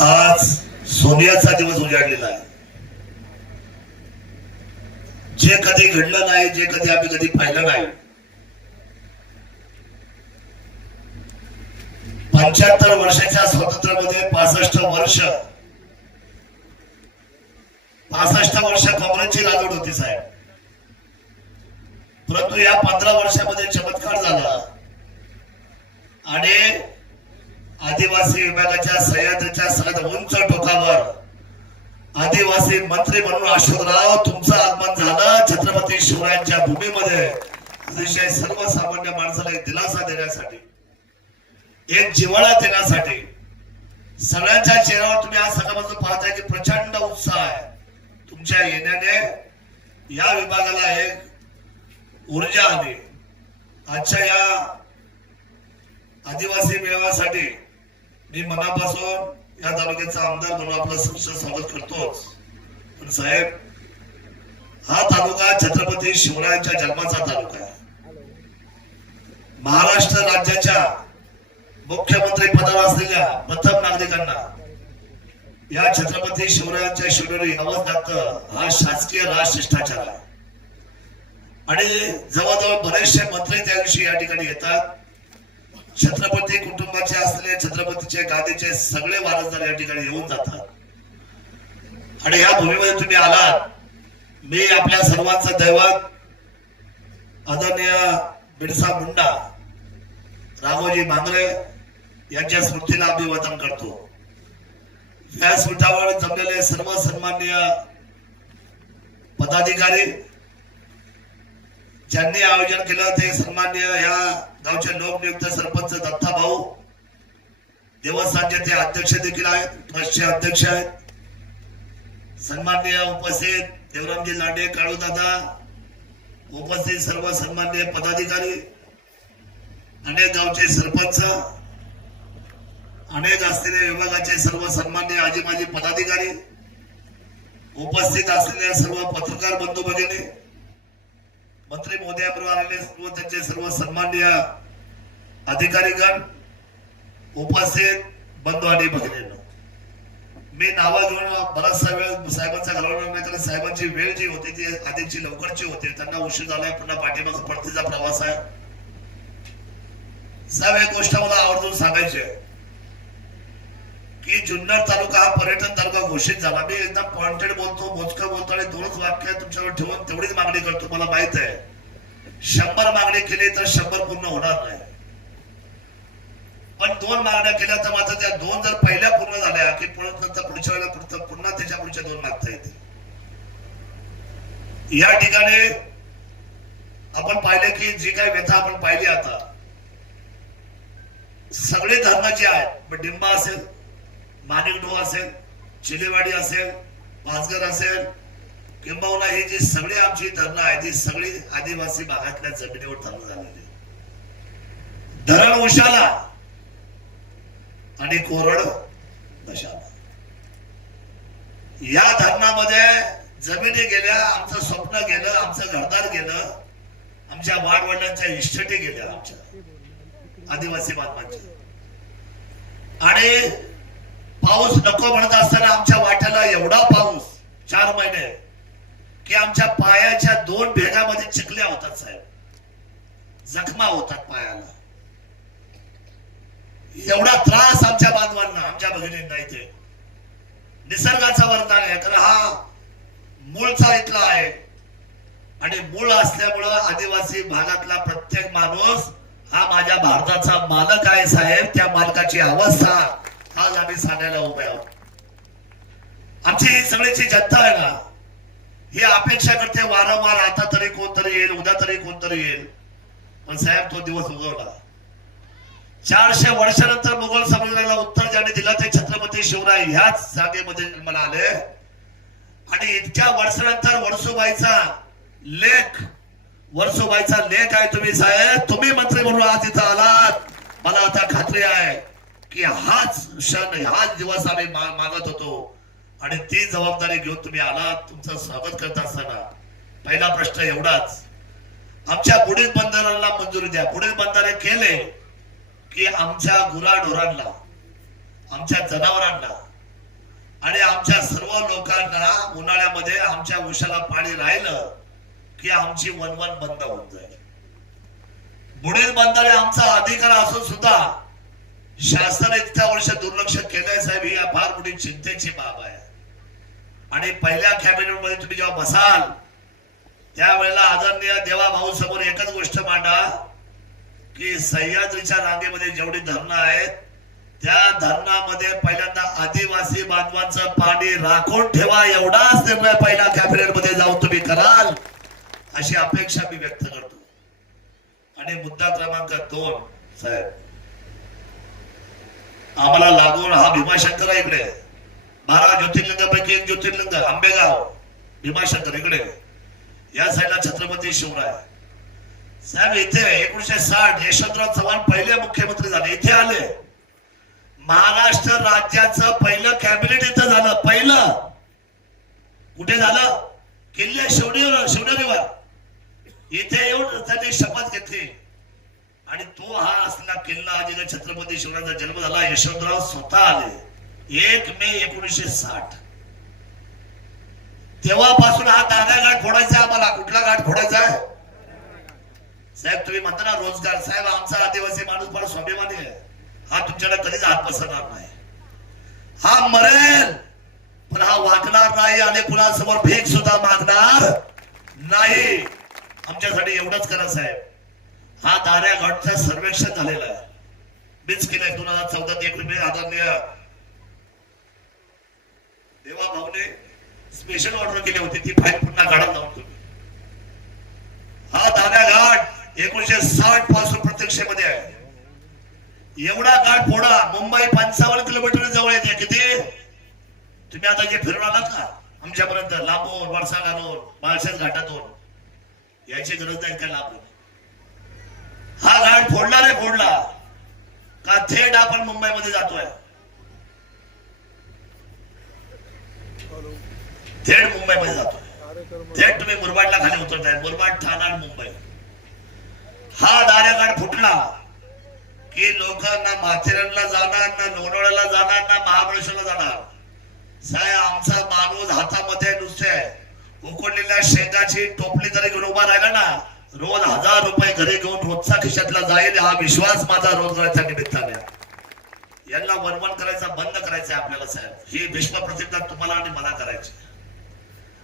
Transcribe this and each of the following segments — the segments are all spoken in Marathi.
आज सोनियाचा दिवस उजाडलेला आहे. जे कधी घडलं नाही जे कधी आम्ही कधी पाहिलं नाही. पंच्याहत्तर वर्षाच्या स्वातंत्र्यामध्ये पासष्ट वर्ष. पासष्ट वर्ष कमरांची लागवड होती साहेब. परंतु या पंधरा वर्षामध्ये चमत्कार झाला. आणि आदिवासी विभागाच्या सह्याद्रीच्या सगळ्यात उंच टोकावर आदिवासी मंत्री म्हणून अशोकराव तुमचं आगमन झालं. छत्रपती शिवरायांच्या भूमीमध्ये अतिशय सर्वसामान्य माणसाला एक दिलासा देण्यासाठी एक जिवाळा देण्यासाठी सगळ्यांच्या चेहऱ्यावर तुम्ही आज सकाळपासून पाहताय की प्रचंड उत्साह आहे. तुमच्या येण्याने या विभागाला एक ऊर्जा आली. आजच्या या आदिवासी मेळाव्यासाठी मी मनापासून या तालुक्याचा आमदार म्हणून आपला सहर्ष स्वागत करतोच. पण साहेब हा तालुका छत्रपती शिवरायांच्या जन्माचा तालुका आहे. महाराष्ट्र राज्याच्या मुख्यमंत्री पदावर असलेल्या प्रथम नागरिकांना या छत्रपती शिवरायांच्या शिवनेरी यावंच लागतं हा शासकीय राजशिष्टाचार आहे. आणि जवळजवळ बरेचसे मंत्री त्या दिवशी या ठिकाणी येतात. छत्रपती कुटुंबाचे असलेले छत्रपतीचे गादीचे सगळे वारसदार या ठिकाणी येऊन जातात. आणि या भूमीमध्ये तुम्ही आलात. मी आपल्या सर्वांचं दैवत आदरणीय बिरसा मुंडा रामोजी मांगरे यांच्या स्मृतीला अभिवादन करतो. व्यासपीठावर जमलेले सर्व सन्माननीय पदाधिकारी ज्यांनी आयोजन केलं ते सन्मान्य या गावचे लोकनियुक्त सरपंच दत्ता भाऊ. देवस्थानचे ते अध्यक्ष देखील आहेत ट्रस्टचे अध्यक्ष आहेत. सन्मान्य उपस्थित देवरामजी लांडे काळू दादा. उपस्थित सर्व सन्मान्य पदाधिकारी. अनेक गावचे सरपंच. अनेक असलेले विभागाचे सर्व सन्मान्य आजी माजी पदाधिकारी. उपस्थित असलेल्या सर्व पत्रकार बंधू भगिनी. मंत्री महोदयाबरोबर आलेले सर्व त्यांचे सर्व सन्मान्य अधिकारीगण उपस्थित बंधू आणि भगिनींनो. मी नावं घेऊन बराचसा वेळ साहेबांचा घालवणार नाही कारण साहेबांची वेळ जी होती ती आधीची लवकरची होती. त्यांना उशीर झालाय. पुन्हा पाठीमागचा परतीचा प्रवास आहे. साहेब एक गोष्ट मला आवर्जून सांगायची आहे. की जुन्नर तालुका हा पर्यटन तालुका घोषित झाला. मी एकदम पॉइंटेड बोलतो मोजकं बोलतो. वाक्य तुमच्यावर ठेवून तेवढीच मागणी करतो. मला माहीत आहे शंभर मागणी केली तर शंभर पूर्ण होणार नाही. पण दोन मागण्या केल्या तर मात्र त्या दोन जर पहिल्या पूर्ण झाल्या की पुढे नंतर पुढच्या वेळेला पुढचं पुन्हा त्याच्या पुढच्या दोन मागता येतील. या ठिकाणी आपण पाहिले की जी काही व्यथा आपण पाहिली आता सगळे धर्म जे आहेत मग डिंबा असेल माणिकडो असेल चिलेवाडी असेल पाचघर असेल किंबहुना ही जी सगळी आमची धरणं आहेत ती सगळी आदिवासी भागातल्या जमिनीवर धरणं झालेली धरण उशाला आणि कोरड दशाला. या धरणामध्ये जमिनी गेल्या आमचं स्वप्न गेलं आमचं घरदार गेलं आमच्या वाडवडिलांच्या इष्टटी गेल्या आमच्या आदिवासी बांधवांच्या. आणि पाऊस नको म्हणत असताना आमच्या वाट्याला एवढा पाऊस चार महिने की आमच्या पायाच्या दोन भेगामध्ये चिखल्या होतात साहेब. जखमा होतात पायाला. एवढा त्रास आमच्या बांधवांना आमच्या भगिनींना इथे. निसर्गाचा वरदान आहे. कारण हा मूळचा इथला आहे. आणि मूळ असल्यामुळं आदिवासी भागातला प्रत्येक माणूस हा माझ्या भारताचा मालक आहे साहेब. त्या मालकाची अवस्था आज आम्ही सांगायला उभे आहोत. आमची ही सगळीची जनता आहे ना ही अपेक्षा करते वारंवार आता तरी कोणतरी येईल उद्या तरी कोणतरी येईल. पण साहेब तो दिवस उगवला. चारशे वर्षानंतर मुघल साम्राज्याला उत्तर ज्याने दिलं ते छत्रपती शिवराय ह्याच जागेमध्ये जन्माला आले. आणि इतक्या वर्षानंतर वर्सुबाईचा लेख वर्सुबाईचा लेख आहे तुम्ही साहेब. तुम्ही मंत्री म्हणून आज इथं आलात. मला आता खात्री आहे की हाच क्षण हाच दिवस आम्ही मा- मागत होतो. आणि ती जबाबदारी घेऊन तुम्ही आलात तुमचं स्वागत करत असताना. पहिला प्रश्न एवढाच. आमच्या पुढील बंधाऱ्याला मंजुरी द्या. पुढील बंधारे केले की आमच्या गुराढोरांना आमच्या जनावरांना आणि आमच्या सर्व लोकांना उन्हाळ्यामध्ये आमच्या उशाला पाणी राहिलं की आमची वनवन बंद होऊन जाईल. बुडीत बंधारे आमचा अधिकार असून सुद्धा शासनाने इतक्या वर्ष दुर्लक्ष केलंय साहेब ही फार मोठी चिंतेची बाब आहे. आणि पहिल्या कॅबिनेटमध्ये तुम्ही जेव्हा बसाल त्यावेळेला आदरणीय देवा भाऊ समोर एकच गोष्ट मांडा की सह्याद्रीच्या रांगेमध्ये जेवढी धरणं आहेत त्या धरणामध्ये पहिल्यांदा आदिवासी बांधवांचं पाणी राखून ठेवा एवढाच निर्णय पहिल्या कॅबिनेटमध्ये जाऊन तुम्ही कराल अशी अपेक्षा मी व्यक्त करतो. आणि मुद्दा क्रमांक दोन साहेब. आम्हाला लागून हा भीमाशंकर आहे इकडे. बारा ज्योतिर्लिंगापैकी एक ज्योतिर्लिंग आंबेगाव भीमाशंकर इकडे. या साईडला छत्रपती शिवराय. साहेब इथे एकोणीशे साठ यशवंतराव चव्हाण पहिले मुख्यमंत्री झाले इथे आले. महाराष्ट्र राज्याचं पहिलं कॅबिनेट इथं झालं पहिलं. कुठे झालं? किल्ले शिवनेर शिवनेरीवर. इथे येऊन त्यांनी शपथ घेतली. आणि तो हा असलेला किल्ला जिथे छत्रपती शिवरायांचा जन्म झाला यशवंतराव स्वतः आले. एक मे एकोणीसशे साठ. तेव्हापासून हा दादा घाट फोडायचा आहे आम्हाला कुठला घाट फोडायचा आहे? साहेब तुम्ही म्हणता ना रोजगार. साहेब आमचा आदिवासी माणूस फार स्वाभिमानी आहे. हा तुमच्याकडे कधीच हात पसरणार नाही. हा मरेल पण हा वागणार नाही आणि कुणासमोर फेक सुद्धा मागणार नाही. आमच्यासाठी एवढंच करा साहेब. हा दाऱ्या घाटचा सर्वेक्षण झालेला आहे. मीच केलंय दोन हजार चौदा एक रुपये आदरणीय देवा भाऊने स्पेशल ऑर्डर केली होती ती फाईल पुन्हा काढत लावून तुम्ही हा दादा घाट एकोणीशे साठपासून प्रत्यक्षेमध्ये आहे. एवढा घाट फोडा मुंबई पंचावन्न किलोमीटर जवळ येते किती? तुम्ही आता जे फिरून आलात ना आमच्यापर्यंत लांबून वरसा घालून माळशेज घाटातून. याची गरज नाही काय लांबून? हा घाट फोडला रे फोडला. का थेट आपण मुंबईमध्ये जातोय? थेट मुंबईमध्ये जातो. थेट तुम्ही मुरबाडला खाली उतरताय मुरबाड ठाणा आणि मुंबई. हा दारेघाट फुटला की लोक ना माथेरानला जाणार ना लोणावळ्याला जाणार ना महाबळेश्वरला जाणार. साहेब आमचा माणूस हातामध्ये नुसते उकडलेल्या शेंगाची टोपली जरी घेऊन उभा राहिला ना रोज हजार रुपये घरी घेऊन रोजचा खिशातला जाईल हा विश्वास माझा रोजगाराच्या निमित्ताने. यांना वनवन करायचा बंद करायचा आपल्याला साहेब. ही भीष्म प्रतिज्ञा तुम्हाला आणि मला करायची.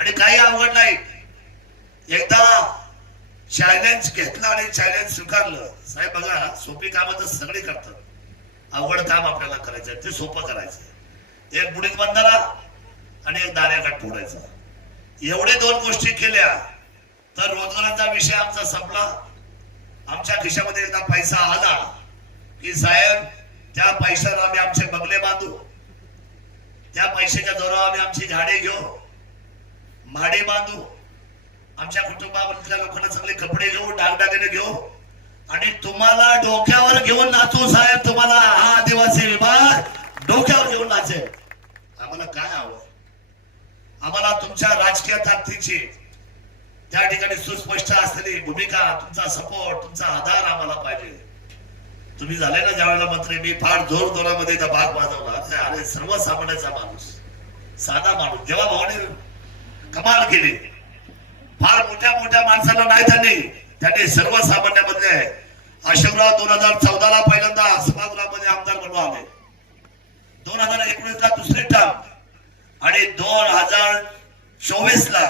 आणि काही अवघड नाही. एकदा चॅलेंज घेतलं आणि चॅलेंज स्वीकारलं. साहेब बघा सोपी कामं तर सगळी करतात. अवघड काम आपल्याला करायचं ते सोपं करायचं एक बुडीत बंधारा आणि एक दाऱ्याघाट फोडायचा. एवढे दोन गोष्टी केल्या तर रोजगाराचा विषय आमचा संपला. आमच्या खिशामध्ये एकदा पैसा आला की साहेब त्या पैशावर आम्ही आमचे बंगले बांधू. त्या पैशाच्या जोरावर आम्ही आमची झाडे घेऊ. माडे बांधू. आमच्या कुटुंबामधल्या लोकांना चांगले कपडे घेऊ डागडागेने घेऊ. आणि तुम्हाला डोक्यावर घेऊन नाचू साहेब तुम्हाला हा आदिवासी विभाग डोक्यावर घेऊन नाचेल. आम्हाला काय हवं? आम्हाला तुमच्या राजकीय ताकदीची त्या ठिकाणी सुस्पष्ट असलेली भूमिका तुमचा सपोर्ट तुमचा आधार आम्हाला पाहिजे. तुम्ही झाले ना ज्यावेळेला मंत्री मी फार जोर जोरामध्ये भाग वाजवला अरे सर्वसामान्याचा माणूस. साधा माणूस. जेव्हा भावने कमाल केली. फार मोठ्या मोठ्या माणसाला नाही त्यांनी. त्यांनी सर्वसामान्यामधले अशोकराव दोन हजार चौदाला पहिल्यांदा सभागृहामध्ये आमदार म्हणून आले. दोन हजार एकोणीस ला दुसरी टर्म आणि दोन हजार चोवीस ला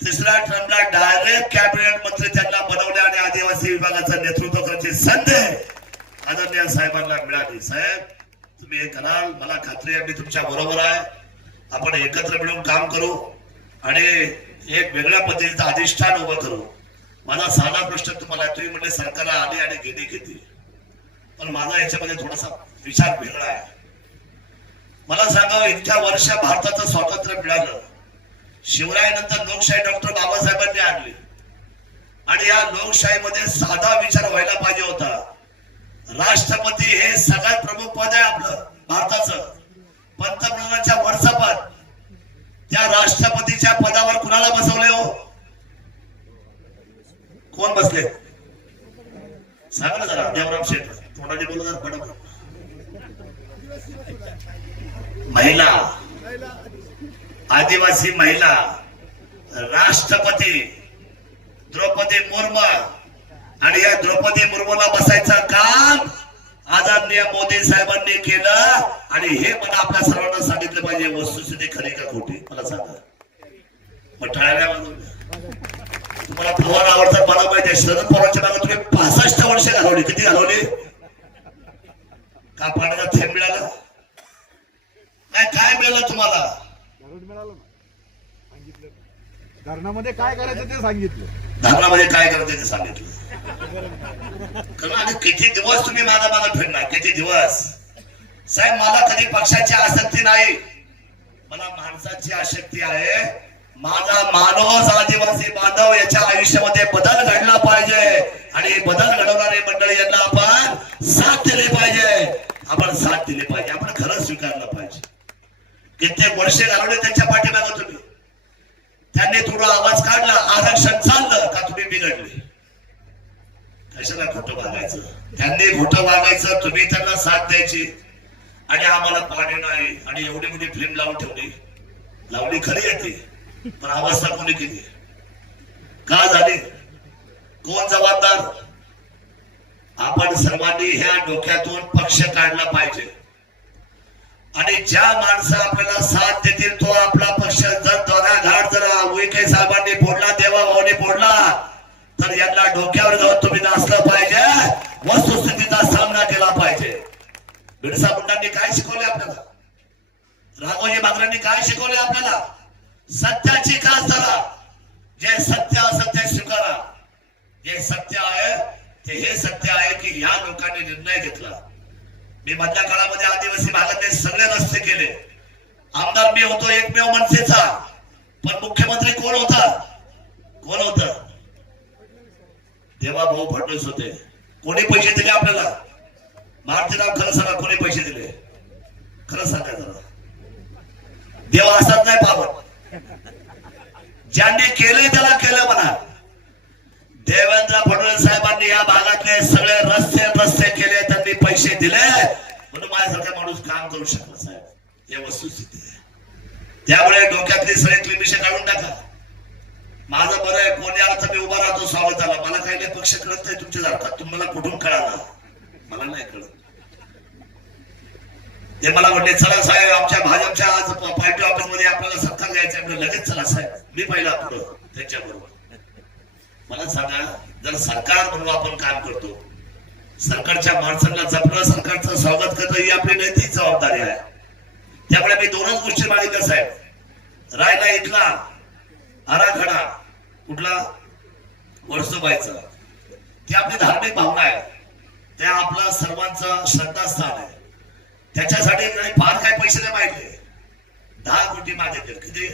तिसऱ्या टर्मला डायरेक्ट कॅबिनेट मंत्री त्यांना बनवले आणि आदिवासी विभागाचं नेतृत्व करण्याची संधी आदरणीय साहेबांना मिळाली. साहेब तुम्ही हे कराल. मला खात्री आहे मी तुमच्या बरोबर आहे. आपण एकत्र मिळून काम करू. आणि एक वेगळ्या पद्धतीचं अधिष्ठान उभं करू. माझा साधा प्रश्न तुम्हाला तुम्ही म्हणजे सरकारला आले आणि गेली घेतली पण माझा याच्यामध्ये थोडासा विचार वेगळा आहे. मला सांगा इतक्या वर्ष भारताचं स्वातंत्र्य मिळालं शिवरायानंतर लोकशाही डॉक्टर बाबासाहेबांनी आणली. आणि या लोकशाहीमध्ये साधा विचार व्हायला पाहिजे होता. राष्ट्रपती हे सगळ्यात प्रमुख पद आहे आपलं भारताचं. पंतप्रधानाच्या वरचं पद. या राष्ट्रपतीच्या पदावर कुणाला बसवले हो? कोण बसले? सांगा ना जरा देवराम शेठ. तोंडाने बोला जरा बडब महिला. आदिवासी महिला. राष्ट्रपती द्रौपदी मुर्मू. आणि या द्रौपदी मुर्मूला बसायचं काम आदरणीय मोदी साहेबांनी केलं आणि हे मला आपल्या सर्वांना सांगितलं पाहिजे. वस्तुस्थिती खरी का खोटी? मला सांगा. तुम्हाला पवार आवडतात मला माहिती आहे. शरद पवारच्या मागे तुम्ही पासष्ट वर्ष घालवली. किती घालवली? का पाण्याचा थेंब मिळाला काय काय मिळालं तुम्हाला धरण मिळालं ना सांगितलं धरणामध्ये काय करायचं ते सांगितलं. धरणामध्ये काय करायचं ते सांगितलं. कारण किती दिवस तुम्ही माझा मला फिरणार? किती दिवस? साहेब मला कधी पक्षाची आसक्ती नाही. मला माणसाची आसक्ती आहे. माझा माणूस आदिवासी बांधव याच्या आयुष्यामध्ये बदल घडला पाहिजे. आणि बदल घडवणारे मंडळी यांना आपण साथ दिली पाहिजे. आपण साथ दिली पाहिजे. आपण खरंच स्वीकारलं पाहिजे. कित्येक वर्षे घालवले त्यांच्या पाठीमागं तुम्ही. त्यांनी थोडा आवाज काढला आरक्षण चाललं का तुम्ही बिघडले? कशाला खोटं वागायचं त्यांनी खोटं वागायचं तुम्ही त्यांना साथ द्यायची. आणि आम्हाला पाणी नाही आणि एवढी मोठी फिल्म लावून ठेवली. लावली खरी येते पण अवस्था कोणी केली. का झाली? कोण जबाबदार? आपण सर्वांनी ह्या डोक्यातून पक्ष काढला पाहिजे. आणि ज्या माणसं आपल्याला साथ देतील तो आपला पक्ष जर दोरा घाट जर उईके साहेबांनी फोडला देवा भाऊने फोडला तर यांना डोक्यावर जाऊन तुम्ही नाचलं पाहिजे वस्तुस्थितीचा सामना केला पाहिजे. बिरसा मुंडांनी काय शिकवले आपल्याला? राघोजी बागरांनी काय शिकवले आपल्याला? सत्याची कास धरा. जे सत्य असत्य स्वीकारा. जे सत्य आहे ते हे सत्य आहे की या लोकांनी निर्णय घेतला. मी मधल्या काळामध्ये आदिवासी भागातले सगळे रस्ते केले. आमदार मी होतो एकमेव मनसेचा. पण मुख्यमंत्री कोण होता? कोण होत? देवा भाऊ फडणवीस होते. कोणी पैसे दिले आपल्याला? भारतीय खरं सांगा कोणी पैसे दिले? खरं सांगा जरा. देवा असाच नाही पावत ज्यांनी केलंय त्याला केलं म्हणा. देवेंद्र फडणवीस साहेबांनी या भागातले सगळे रस्ते रस्ते केले त्यांनी पैसे दिले. म्हणून माझ्यासारखा माणूस काम करू शकला साहेब. हे वस्तुस्थिती आहे. त्यामुळे डोक्यातली सगळे क्लिमिशे काढून टाका. माझं बरं आहे कोणी आला तर मी उभा राहतो स्वागताला मला काही नाही पक्ष कळत नाही तुमच्या सारखा. तुम्हाला कुठून कळाला? मला नाही कळत. ते मला म्हणले चला साहेब आमच्या भाजपच्या आज पार्टी ऑफिसमध्ये आपल्याला सत्कार घ्यायचा लगेच चला साहेब. मी पहिला पुढं. त्यांच्याबरोबर. मला सांगा जर सरकार म्हणून आपण काम करतो सरकारच्या माणसांना जपणं सरकारचं स्वागत करणं ही आपली नैतिक जबाबदारी आहे. त्यामुळे मी दोनच गोष्टी मागितल्या साहेब. रायला इथला आराखडा कुठला? वर्सोबाईचा ती आपली धार्मिक भावना आहे. त्या आपलं सर्वांचं श्रद्धास्थान आहे. त्याच्यासाठी फार काय पैसे नाही मागितले. दहा कोटी मागितले. किती?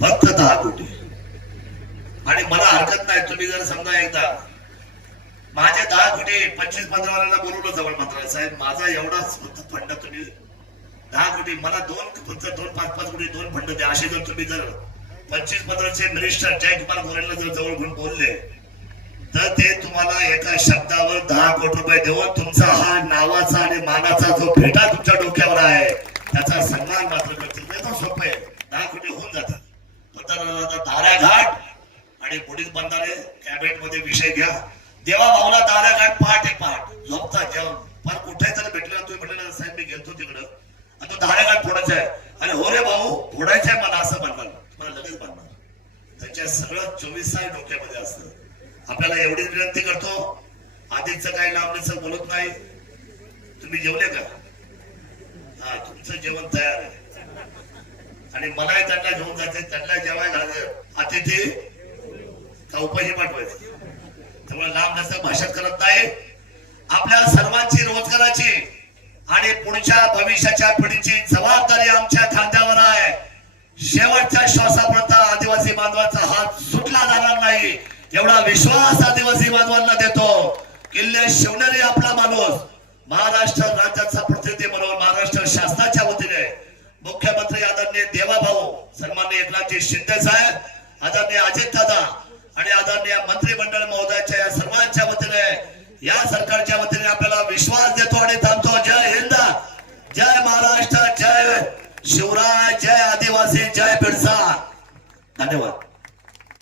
फक्त दहा कोटी. आणि मला हरकत नाही. तुम्ही जर समजा एकदा माझे दहा कोटी पंचवीस पंधरा बोलवलं जवळ मात्र साहेब माझा एवढाच फंड तुम्ही दहा कोटी मला दोन फक्त दोन पाच पाच कोटी दोन फंड द्या. असे जर तुम्ही जर पंचवीस पंधराचे मिनिस्टर जयकुमार गोरेला जर जवळ घेऊन बोलले तर ते तुम्हाला एका शब्दावर दहा कोटी रुपये देऊन तुमचा हा नावाचा आणि मानाचा जो फेटा तुमच्या डोक्यावर आहे त्याचा सन्मान मात्र करतील. ते तर सोपं आहे. दहा कोटी होऊन जातात. फक्त आता घाट आणि पुढील बंधारे कॅबिनेटमध्ये विषय घ्या. देवा भाऊला दाऱ्या घाट पहाट एक पहाट झोपता जेवण पण कुठे जर भेटलं तुम्ही म्हटलं साहेब मी गेलतो तिकडं. आता दारा दाऱ्या घाट फोडायचा आहे? आणि हो रे भाऊ फोडायचं आहे मला असं म्हणणार. तुम्हाला लगेच म्हणणार. त्यांच्या सगळं चोवीस साय डोक्यामध्ये असतं. आपल्याला एवढीच विनंती करतो. आधीच काही लांबणीचं बोलत नाही. तुम्ही जेवले का? हा तुमचं जेवण तयार आहे. आणि मलाही त्यांना घेऊन जाते त्यांना जेवायला अतिथी का उपाशी पाठवायचं? त्यामुळे लांब जास्त भाषण करत नाही. आपल्या सर्वांची रोजगाराची आणि पुढच्या भविष्याच्या पिढीची जबाबदारी आमच्या खांद्यावर आहे. शेवटच्या श्वासापर्यंत आदिवासी बांधवाचा हात सुटला जाणार नाही. एवढा विश्वास आदिवासी बांधवांना देतो. किल्ले शिवणारी आपला माणूस. महाराष्ट्र राज्याचा प्रतिनिधी म्हणून महाराष्ट्र शासनाच्या वतीने मुख्यमंत्री आदरणीय देवाभाऊ सन्मान्य एकनाथजी शिंदे साहेब आदरणीय अजित दादा आणि आदरणीय मंत्रिमंडळ महोदयाच्या या सर्वांच्या वतीने या सरकारच्या वतीने आपल्याला विश्वास देतो आणि थांबतो. जय हिंद जय महाराष्ट्र जय शिवराय जय आदिवासी जय बिरसा. धन्यवाद.